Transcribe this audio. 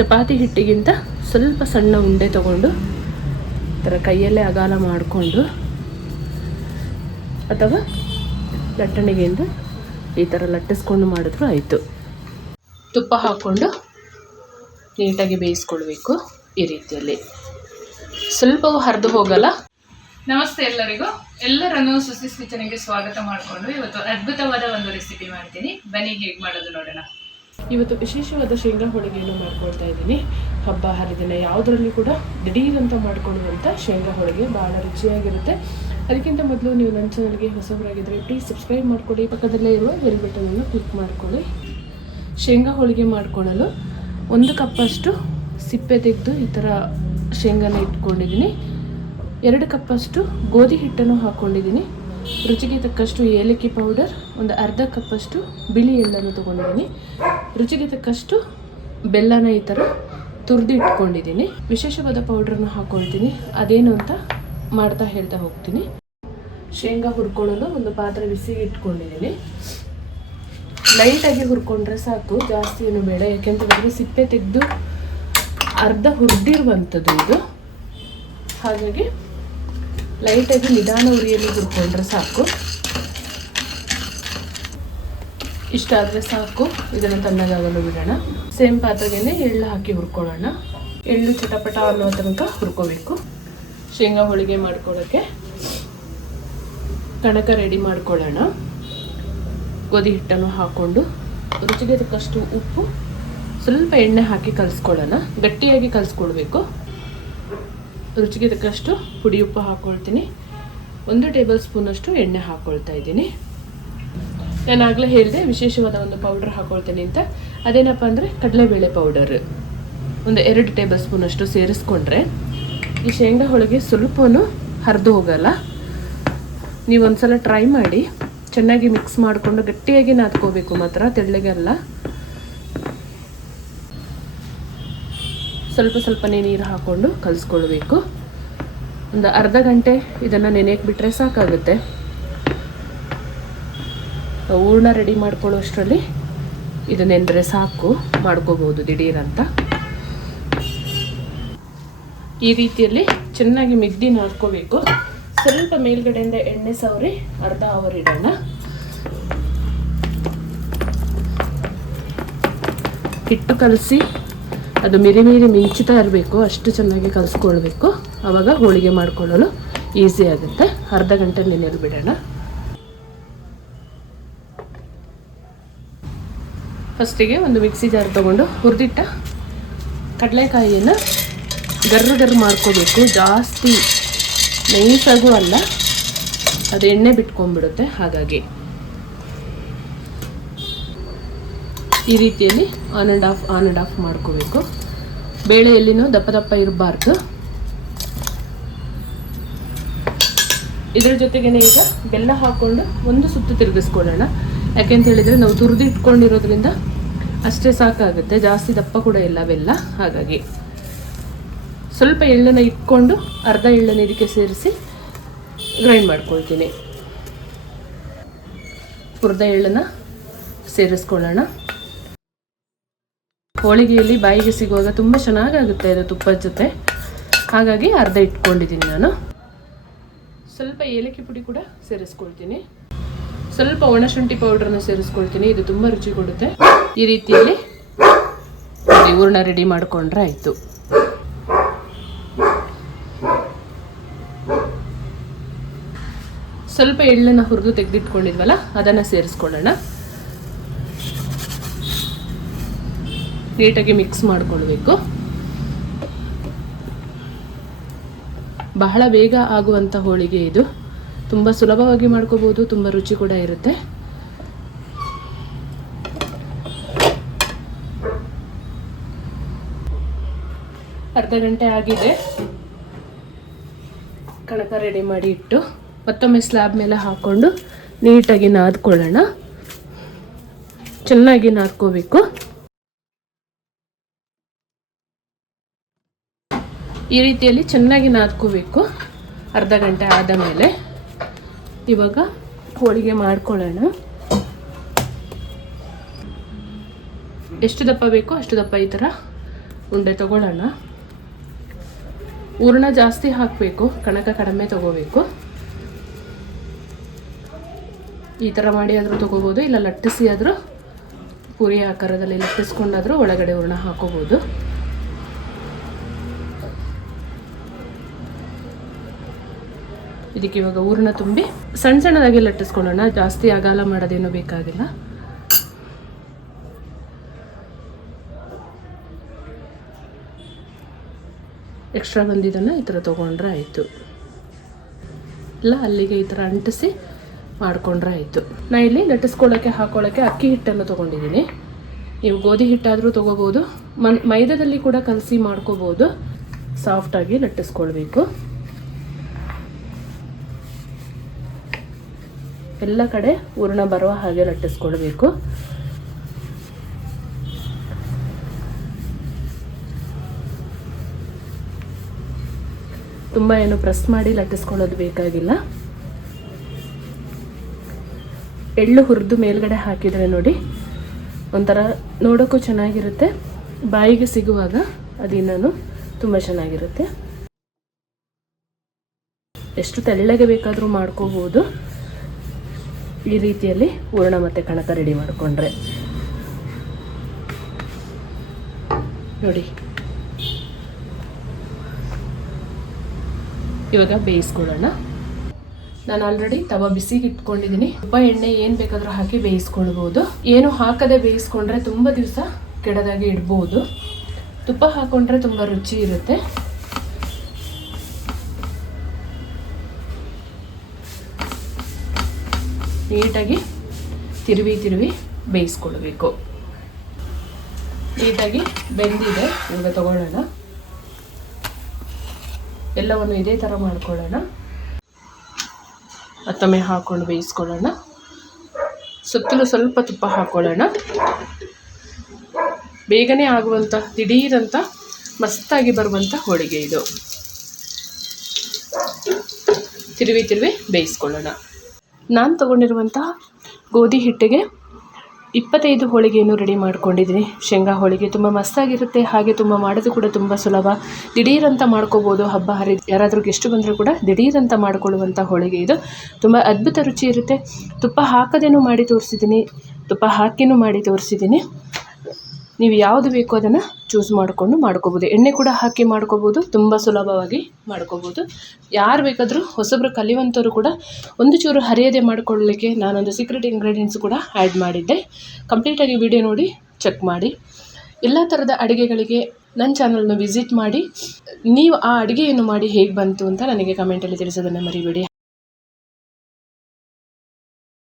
ಚಪಾತಿ ಹಿಟ್ಟಿಗಿಂತ ಸ್ವಲ್ಪ ಸಣ್ಣ ಉಂಡೆ ತಗೊಂಡು ಥರ ಕೈಯಲ್ಲೇ ಅಗಾಲ ಮಾಡಿಕೊಂಡು ಅಥವಾ ಲಟ್ಟಣಿಗೆಯಿಂದ ಈ ಥರ ಲಟ್ಟಿಸ್ಕೊಂಡು ಮಾಡಿದ್ರು ಆಯಿತು. ತುಪ್ಪ ಹಾಕ್ಕೊಂಡು ನೀಟಾಗಿ ಬೇಯಿಸ್ಕೊಳ್ಬೇಕು ಈ ರೀತಿಯಲ್ಲಿ. ಸ್ವಲ್ಪವೂ ಹರಿದು ಹೋಗಲ್ಲ. ನಮಸ್ತೆ ಎಲ್ಲರಿಗೂ. ಎಲ್ಲರನ್ನು ಸುಸಿಸ್ ಕಿಚನ್ಗೆ ಸ್ವಾಗತ ಮಾಡಿಕೊಂಡು ಇವತ್ತು ಅದ್ಭುತವಾದ ಒಂದು ರೆಸಿಪಿ ಮಾಡ್ತೀನಿ. ಬನ್ನಿ ಹೇಗೆ ಮಾಡೋದು ನೋಡೋಣ. ಇವತ್ತು ವಿಶೇಷವಾದ ಶೇಂಗಾ ಹೋಳಿಗೆಯನ್ನು ಮಾಡ್ಕೊಳ್ತಾ ಇದ್ದೀನಿ. ಹಬ್ಬ ಹರಿದಿನ ಯಾವುದರಲ್ಲಿ ಕೂಡ ದಿಢೀರ್ ಅಂತ ಮಾಡ್ಕೊಳ್ಳುವಂಥ ಶೇಂಗಾ ಹೋಳಿಗೆ ಭಾಳ ರುಚಿಯಾಗಿರುತ್ತೆ. ಅದಕ್ಕಿಂತ ಮೊದಲು ನೀವು ನನ್ನ ಚಾನಲ್ಗೆ ಹೊಸಬರಾಗಿದ್ದರೆ ಪ್ಲೀಸ್ ಸಬ್ಸ್ಕ್ರೈಬ್ ಮಾಡ್ಕೊಳ್ಳಿ. ಪಕ್ಕದಲ್ಲೇ ಇರುವ ಬೆಲ್ ಬಟನನ್ನು ಕ್ಲಿಕ್ ಮಾಡಿಕೊಳ್ಳಿ. ಶೇಂಗಾ ಹೋಳಿಗೆ ಮಾಡಿಕೊಳ್ಳಲು ಒಂದು ಕಪ್ಪಷ್ಟು ಸಿಪ್ಪೆ ತೆಗೆದು ಈ ಥರ ಶೇಂಗಾನ ಇಟ್ಕೊಂಡಿದ್ದೀನಿ. ಎರಡು ಕಪ್ಪಷ್ಟು ಗೋಧಿ ಹಿಟ್ಟನ್ನು ಹಾಕ್ಕೊಂಡಿದ್ದೀನಿ. ರುಚಿಗೆ ತಕ್ಕಷ್ಟು ಏಲಕ್ಕಿ ಪೌಡರ್ ಒಂದು ಅರ್ಧ ಕಪ್ಪಷ್ಟು ಬಿಳಿ ಎಳ್ಳನ್ನು ತೊಗೊಂಡಿದ್ದೀನಿ. ರುಚಿಗೆ ತಕ್ಕಷ್ಟು ಬೆಲ್ಲನ ಈ ಥರ ತುರಿದು ಇಟ್ಕೊಂಡಿದ್ದೀನಿ. ವಿಶೇಷವಾದ ಪೌಡ್ರನ್ನು ಹಾಕ್ಕೊಳ್ತೀನಿ ಅದೇನು ಅಂತ ಮಾಡ್ತಾ ಹೇಳ್ತಾ ಹೋಗ್ತೀನಿ. ಶೇಂಗಾ ಹುರ್ಕೊಳ್ಳಲು ಒಂದು ಪಾತ್ರೆ ಬಿಸಿ ಇಟ್ಕೊಂಡಿದ್ದೀನಿ. ಲೈಟಾಗಿ ಹುರ್ಕೊಂಡ್ರೆ ಸಾಕು, ಜಾಸ್ತಿ ಏನು ಬೇಡ. ಯಾಕೆಂತಂದರೆ ಸಿಪ್ಪೆ ತೆಗೆದು ಅರ್ಧ ಹುರಿದಿರುವಂಥದ್ದು ಇದು. ಹಾಗಾಗಿ ಲೈಟಾಗಿ ನಿಧಾನ ಉರಿಯಲ್ಲಿ ಹುರ್ಕೊಂಡ್ರೆ ಸಾಕು. ಇಷ್ಟ ಆದರೆ ಸಾಕು. ಇದನ್ನು ತಣ್ಣಗಾಗಲು ಬಿಡೋಣ. ಸೇಮ್ ಪಾತ್ರೆಗೆ ಎಳ್ಳು ಹಾಕಿ ಹುರ್ಕೊಳ್ಳೋಣ. ಎಳ್ಳು ಚಟಪಟ ಅನ್ನೋ ತನಕ ಹುರ್ಕೋಬೇಕು. ಶೇಂಗಾ ಹೋಳಿಗೆ ಮಾಡ್ಕೊಳ್ಳೋಕ್ಕೆ ಕಣಕ ರೆಡಿ ಮಾಡ್ಕೊಳ್ಳೋಣ. ಗೋಧಿ ಹಿಟ್ಟನ್ನು ಹಾಕ್ಕೊಂಡು ರುಚಿಗೆ ತಕ್ಕಷ್ಟು ಉಪ್ಪು, ಸ್ವಲ್ಪ ಎಣ್ಣೆ ಹಾಕಿ ಕಲಿಸ್ಕೊಳ್ಳೋಣ. ಗಟ್ಟಿಯಾಗಿ ಕಲಿಸ್ಕೊಳ್ಬೇಕು ರುಚಿಗೆ ತಕ್ಕಷ್ಟು ಪುಡಿ ಉಪ್ಪು ಹಾಕ್ಕೊಳ್ತೀನಿ ಒಂದು ಟೇಬಲ್ ಸ್ಪೂನಷ್ಟು ಎಣ್ಣೆ ಹಾಕ್ಕೊಳ್ತಾ ಇದ್ದೀನಿ. ನಾನು ಆಗಲೇ ಹೇಳಿದೆ, ವಿಶೇಷವಾದ ಒಂದು ಪೌಡರ್ ಹಾಕ್ಕೊಳ್ತೀನಿ ಅಂತ. ಅದೇನಪ್ಪ ಅಂದರೆ ಕಡಲೆಬೇಳೆ ಪೌಡರ್ ಒಂದು ಎರಡು ಟೇಬಲ್ ಸ್ಪೂನಷ್ಟು ಸೇರಿಸ್ಕೊಂಡ್ರೆ ಈ ಶೇಂಗಾ ಹೋಳಿಗೆ ಸ್ವಲ್ಪವೂ ಹರಿದು ಹೋಗಲ್ಲ. ನೀವು ಒಂದ್ಸಲ ಟ್ರೈ ಮಾಡಿ, ಚೆನ್ನಾಗಿ ಮಿಕ್ಸ್ ಮಾಡಿಕೊಂಡು ಗಟ್ಟಿಯಾಗಿ ನಾದ್ಕೋಬೇಕು ಮಾತ್ರ ತೆಳ್ಳಗೆಲ್ಲ ಸ್ವಲ್ಪ ಸ್ವಲ್ಪನೇ ನೀರು ಹಾಕ್ಕೊಂಡು ಕಲಿಸ್ಕೊಳ್ಬೇಕು. ಒಂದು ಅರ್ಧ ಗಂಟೆ ಇದನ್ನು ನೆನೆಯಕ್ಕೆ ಬಿಟ್ಟರೆ ಸಾಕಾಗುತ್ತೆ. ಹೂರ್ಣ ರೆಡಿ ಮಾಡ್ಕೊಳ್ಳೋಷ್ಟರಲ್ಲಿ ಇದು ನೆಂದರೆ ಸಾಕು ಮಾಡ್ಕೋಬೋದು ದಿಢೀರಂತ. ಈ ರೀತಿಯಲ್ಲಿ ಚೆನ್ನಾಗಿ ಮಿದ್ದಿ ನೋಡ್ಕೋಬೇಕು ಸ್ವಲ್ಪ ಮೇಲ್ಗಡೆಯಿಂದ ಎಣ್ಣೆ ಸವರಿ, ಅರ್ಧ ಅವರ್ ಇಡೋಣ. ಹಿಟ್ಟು ಕಲಸಿ, ಅದು ಮಿರಿ ಮಿರಿ ಮಿಂಚುತ್ತಾ ಇರಬೇಕು, ಅಷ್ಟು ಚೆನ್ನಾಗಿ ಕಲಿಸ್ಕೊಳ್ಬೇಕು. ಆವಾಗ ಹೋಳಿಗೆ ಮಾಡ್ಕೊಳ್ಳಲು ಈಸಿ ಆಗುತ್ತೆ. ಅರ್ಧ ಗಂಟೆ ನೆನೆಯಲು ಬಿಡೋಣ ಫಸ್ಟಿಗೆ ಒಂದು ಮಿಕ್ಸಿ ಜಾರ್ ತೊಗೊಂಡು ಹುರಿದಿಟ್ಟ ಕಡಲೆಕಾಯಿಯನ್ನು ಗರ್ರು ಗರ್ರು ಮಾಡ್ಕೋಬೇಕು. ಜಾಸ್ತಿ ನೈಸಾಗೂ ಅಲ್ಲ, ಅದು ಎಣ್ಣೆ ಬಿಟ್ಕೊಂಡ್ಬಿಡುತ್ತೆ ಹಾಗಾಗಿ. ಈ ರೀತಿಯಲ್ಲಿ on and off on and off ಮಾಡ್ಕೋಬೇಕು. ಬೇಳೆಯಲ್ಲಿನೂ ದಪ್ಪ ದಪ್ಪ ಇರಬಾರ್ದು. ಇದರ ಜೊತೆಗೇನೆ ಈಗ ಬೆಲ್ಲ ಹಾಕ್ಕೊಂಡು ಒಂದು ಸುತ್ತು ತಿರುಗಿಸ್ಕೊಳ್ಳೋಣ. ಯಾಕೆಂತ ಹೇಳಿದರೆ ನಾವು ತುರಿದು ಇಟ್ಕೊಂಡಿರೋದ್ರಿಂದ ಅಷ್ಟೇ ಸಾಕಾಗುತ್ತೆ. ಜಾಸ್ತಿ ದಪ್ಪ ಕೂಡ ಇಲ್ಲ ಬೆಲ್ಲ. ಹಾಗಾಗಿ ಸ್ವಲ್ಪ ಎಳ್ಳನ್ನು ಇಟ್ಕೊಂಡು ಅರ್ಧ ಎಳ್ಳನ್ನು ಇದಕ್ಕೆ ಸೇರಿಸಿ ಗ್ರೈಂಡ್ ಮಾಡ್ಕೊಳ್ತೀನಿ. ಹುರಿದ ಎಳ್ಳನ್ನು ಸೇರಿಸ್ಕೊಳ್ಳೋಣ. ಹೋಳಿಗೆಯಲ್ಲಿ ಬಾಯಿಗೆ ಸಿಗುವಾಗ ತುಂಬ ಚೆನ್ನಾಗಾಗುತ್ತೆ ಇದು ತುಪ್ಪದ ಜೊತೆ. ಹಾಗಾಗಿ ಅರ್ಧ ಇಟ್ಕೊಂಡಿದ್ದೀನಿ ನಾನು. ಸ್ವಲ್ಪ ಏಲಕ್ಕಿ ಪುಡಿ ಕೂಡ ಸೇರಿಸ್ಕೊಳ್ತೀನಿ. ಸ್ವಲ್ಪ ಒಣಶುಂಠಿ ಪೌಡರ್ನ ಸೇರಿಸ್ಕೊಳ್ತೀನಿ. ಇದು ತುಂಬ ರುಚಿ ಕೊಡುತ್ತೆ. ಈ ರೀತಿಯಲ್ಲಿ ಹೂರ್ಣ ರೆಡಿ ಮಾಡಿಕೊಂಡ್ರೆ ಆಯಿತು. ಸ್ವಲ್ಪ ಎಳ್ಳನ್ನು ಹುರಿದು ತೆಗೆದಿಟ್ಕೊಂಡಿದ್ವಲ್ಲ, ಅದನ್ನು ಸೇರಿಸ್ಕೊಳ್ಳೋಣ. ನೀಟಾಗಿ ಮಿಕ್ಸ್ ಮಾಡ್ಕೊಳ್ಬೇಕು. ಬಹಳ ಬೇಗ ಆಗುವಂಥ ಹೋಳಿಗೆ ಇದು. ತುಂಬ ಸುಲಭವಾಗಿ ಮಾಡ್ಕೋಬೋದು, ತುಂಬ ರುಚಿ ಕೂಡ ಇರುತ್ತೆ. ಅರ್ಧ ಗಂಟೆ ಆಗಿದೆ. ಕಣಕ ರೆಡಿ ಮಾಡಿ ಇಟ್ಟು, ಮತ್ತೊಮ್ಮೆ ಸ್ಲ್ಯಾಬ್ ಮೇಲೆ ಹಾಕ್ಕೊಂಡು ನೀಟಾಗಿ ನಾದ್ಕೊಳ್ಳೋಣ. ಚೆನ್ನಾಗಿ ನಾದ್ಕೋಬೇಕು. ಈ ರೀತಿಯಲ್ಲಿ ಚೆನ್ನಾಗಿ ನಾದ್ಕೋಬೇಕು. ಅರ್ಧ ಗಂಟೆ ಆದ ಮೇಲೆ. ಇವಾಗ ಹೋಳಿಗೆ ಮಾಡ್ಕೊಳ್ಳೋಣ. ಎಷ್ಟು ದಪ್ಪ ಬೇಕೋ ಅಷ್ಟು ದಪ್ಪ ಈ ಥರ ಉಂಡೆ ತಗೊಳ್ಳೋಣ. ಹೂರ್ಣ ಜಾಸ್ತಿ ಹಾಕಬೇಕು, ಕಣಕ ಕಡಿಮೆ ತಗೋಬೇಕು. ಈ ಥರ ಮಾಡಿ ಆದರೂ ತೊಗೋಬೋದು, ಇಲ್ಲ ಲಟ್ಟಿಸಿ ಆದರೂ ಪುರಿ ಆಕಾರದಲ್ಲಿ ಲಟ್ಟಿಸ್ಕೊಂಡಾದರೂ ಒಳಗಡೆ ಹೂರ್ಣ ಹಾಕೋಬೋದು. ಇದಕ್ಕೆ ಇವಾಗ ಊರನ್ನ ತುಂಬಿ ಸಣ್ಣ ಸಣ್ಣದಾಗಿ ಲಟ್ಟಿಸ್ಕೊಳ್ಳೋಣ ಜಾಸ್ತಿ ಅಗಾಲ ಮಾಡೋದೇನು ಬೇಕಾಗಿಲ್ಲ. ಎಕ್ಸ್ಟ್ರಾ ಬಂದಿದ್ದನ್ನು ಈ ಥರ ತೊಗೊಂಡ್ರೆ ಆಯಿತು. ಇಲ್ಲ, ಅಲ್ಲಿಗೆ ಈ ಥರ ಅಂಟಿಸಿ ಮಾಡಿಕೊಂಡ್ರೆ ಆಯಿತು. ನಾ ಇಲ್ಲಿ ಲಟ್ಟಿಸ್ಕೊಳ್ಳೋಕ್ಕೆ ಹಾಕೊಳ್ಳೋಕ್ಕೆ ಅಕ್ಕಿ ಹಿಟ್ಟನ್ನು ತೊಗೊಂಡಿದ್ದೀನಿ. ನೀವು ಗೋಧಿ ಹಿಟ್ಟಾದರೂ ತೊಗೋಬೋದು. ಮನ್ ಮೈದಾದಲ್ಲಿ ಕೂಡ ಕಲಸಿ ಮಾಡ್ಕೋಬೋದು. ಸಾಫ್ಟಾಗಿ ಲಟ್ಟಿಸ್ಕೊಳ್ಬೇಕು ಎಲ್ಲ ಕಡೆ ಹೂರಣ ಬರುವ ಹಾಗೆ ಲಟ್ಟಿಸ್ಕೊಳ್ಬೇಕು ತುಂಬ ಏನು ಪ್ರೆಸ್ ಮಾಡಿ ಲಟ್ಟಿಸ್ಕೊಳ್ಳೋದು ಬೇಕಾಗಿಲ್ಲ. ಎಳ್ಳು ಹುರಿದು ಮೇಲ್ಗಡೆ ಹಾಕಿದರೆ ನೋಡಿ, ಒಂಥರ ನೋಡೋಕ್ಕೂ ಚೆನ್ನಾಗಿರುತ್ತೆ. ಬಾಯಿಗೆ ಸಿಗುವಾಗ ಅದಿನ್ನೂ ತುಂಬ ಚೆನ್ನಾಗಿರುತ್ತೆ. ಎಷ್ಟು ತೆಳ್ಳಗೆ ಬೇಕಾದರೂ ಮಾಡ್ಕೋಬೋದು. ಈ ರೀತಿಯಲ್ಲಿ ಹೂರಣ ಮತ್ತು ಕಣಕ ರೆಡಿ ಮಾಡಿಕೊಂಡ್ರೆ. ನೋಡಿ. ಇವಾಗ ಬೇಯಿಸ್ಕೊಳ್ಳೋಣ ನಾನು ಆಲ್ರೆಡಿ ತವ ಬಿಸಿಗೆ ಇಟ್ಕೊಂಡಿದ್ದೀನಿ ತುಪ್ಪ, ಎಣ್ಣೆ ಏನು ಬೇಕಾದರೂ ಹಾಕಿ ಬೇಯಿಸ್ಕೊಳ್ಬೋದು. ಏನು ಹಾಕದೆ ಬೇಯಿಸ್ಕೊಂಡ್ರೆ ತುಂಬ ದಿವಸ ಕೆಡದಾಗಿ ಇಡ್ಬೋದು. ತುಪ್ಪ ಹಾಕೊಂಡ್ರೆ ತುಂಬ ರುಚಿ ಇರುತ್ತೆ. ನೀಟಾಗಿ ತಿರುವಿ ತಿರುವಿ ಬೇಯಿಸ್ಕೊಳ್ಬೇಕು. ನೀಟಾಗಿ ಬೆಂದಿದೆ, ಇವಾಗ ತಗೊಳ್ಳೋಣ. ಎಲ್ಲವನ್ನು ಇದೇ ಥರ ಮಾಡ್ಕೊಳ್ಳೋಣ. ಮತ್ತೊಮ್ಮೆ ಹಾಕ್ಕೊಂಡು ಬೇಯಿಸ್ಕೊಳ್ಳೋಣ. ಸುತ್ತಲೂ ಸ್ವಲ್ಪ ತುಪ್ಪ ಹಾಕ್ಕೊಳ್ಳೋಣ. ಬೇಗನೆ ಆಗುವಂಥ, ದಿಢೀರಂಥ, ಮಸ್ತಾಗಿ ಬರುವಂಥ ಹೋಳಿಗೆ ಇದು. ತಿರುವಿ ತಿರುವಿ ಬೇಯಿಸ್ಕೊಳ್ಳೋಣ. ನಾನು ತೊಗೊಂಡಿರುವಂತಹ ಗೋಧಿ ಹಿಟ್ಟಿಗೆ ಇಪ್ಪತ್ತೈದು ಹೋಳಿಗೆಯನ್ನು ರೆಡಿ ಮಾಡ್ಕೊಂಡಿದ್ದೀನಿ. ಶೇಂಗಾ ಹೋಳಿಗೆ ತುಂಬ ಮಸ್ತಾಗಿರುತ್ತೆ, ಹಾಗೆ ತುಂಬ ಮಾಡೋದು ಕೂಡ ತುಂಬ ಸುಲಭ. ದಿಢೀರಂತ ಮಾಡ್ಕೋಬೋದು ಹಬ್ಬ ಹರಿ ಯಾರಾದರೂ ಗೆಸ್ಟ್ ಬಂದರೂ ಕೂಡ ದಿಢೀರಂತ ಮಾಡಿಕೊಳ್ಳುವಂಥ ಹೋಳಿಗೆ ಇದು. ತುಂಬ ಅದ್ಭುತ ರುಚಿ ಇರುತ್ತೆ. ತುಪ್ಪ ಹಾಕದೇನೂ ಮಾಡಿ ತೋರಿಸಿದ್ದೀನಿ. ತುಪ್ಪ ಹಾಕಿನೂ ಮಾಡಿ ತೋರಿಸಿದ್ದೀನಿ. ನೀವು ಯಾವುದು ಬೇಕೋ ಅದನ್ನು ಚೂಸ್ ಮಾಡಿಕೊಂಡು ಮಾಡ್ಕೋಬೋದು. ಎಣ್ಣೆ ಕೂಡ ಹಾಕಿ ಮಾಡ್ಕೋಬೋದು, ತುಂಬ ಸುಲಭವಾಗಿ ಮಾಡ್ಕೋಬೋದು. ಯಾರು ಬೇಕಾದರೂ ಹೊಸಬ್ರು ಕಲಿಯುವಂಥವ್ರು ಕೂಡ ಒಂದು ಚೂರು ಹರಿಯದೆ ಮಾಡಿಕೊಳ್ಳಲಿಕ್ಕೆ ನಾನೊಂದು ಸೀಕ್ರೆಟ್ ಇಂಗ್ರೀಡಿಯೆಂಟ್ಸ್ ಕೂಡ ಆ್ಯಡ್ ಮಾಡಿದ್ದೆ. ಕಂಪ್ಲೀಟಾಗಿ ವಿಡಿಯೋ ನೋಡಿ ಚೆಕ್ ಮಾಡಿ. ಎಲ್ಲ ಥರದ ಅಡುಗೆಗಳಿಗೆ ನನ್ನ ಚಾನಲ್ನ ವಿಸಿಟ್ ಮಾಡಿ. ನೀವು ಆ ಅಡುಗೆಯನ್ನು ಮಾಡಿ ಹೇಗೆ ಬಂತು ಅಂತ ನನಗೆ ಕಮೆಂಟಲ್ಲಿ ತಿಳಿಸೋದನ್ನು ಮರಿಬೇಡಿ.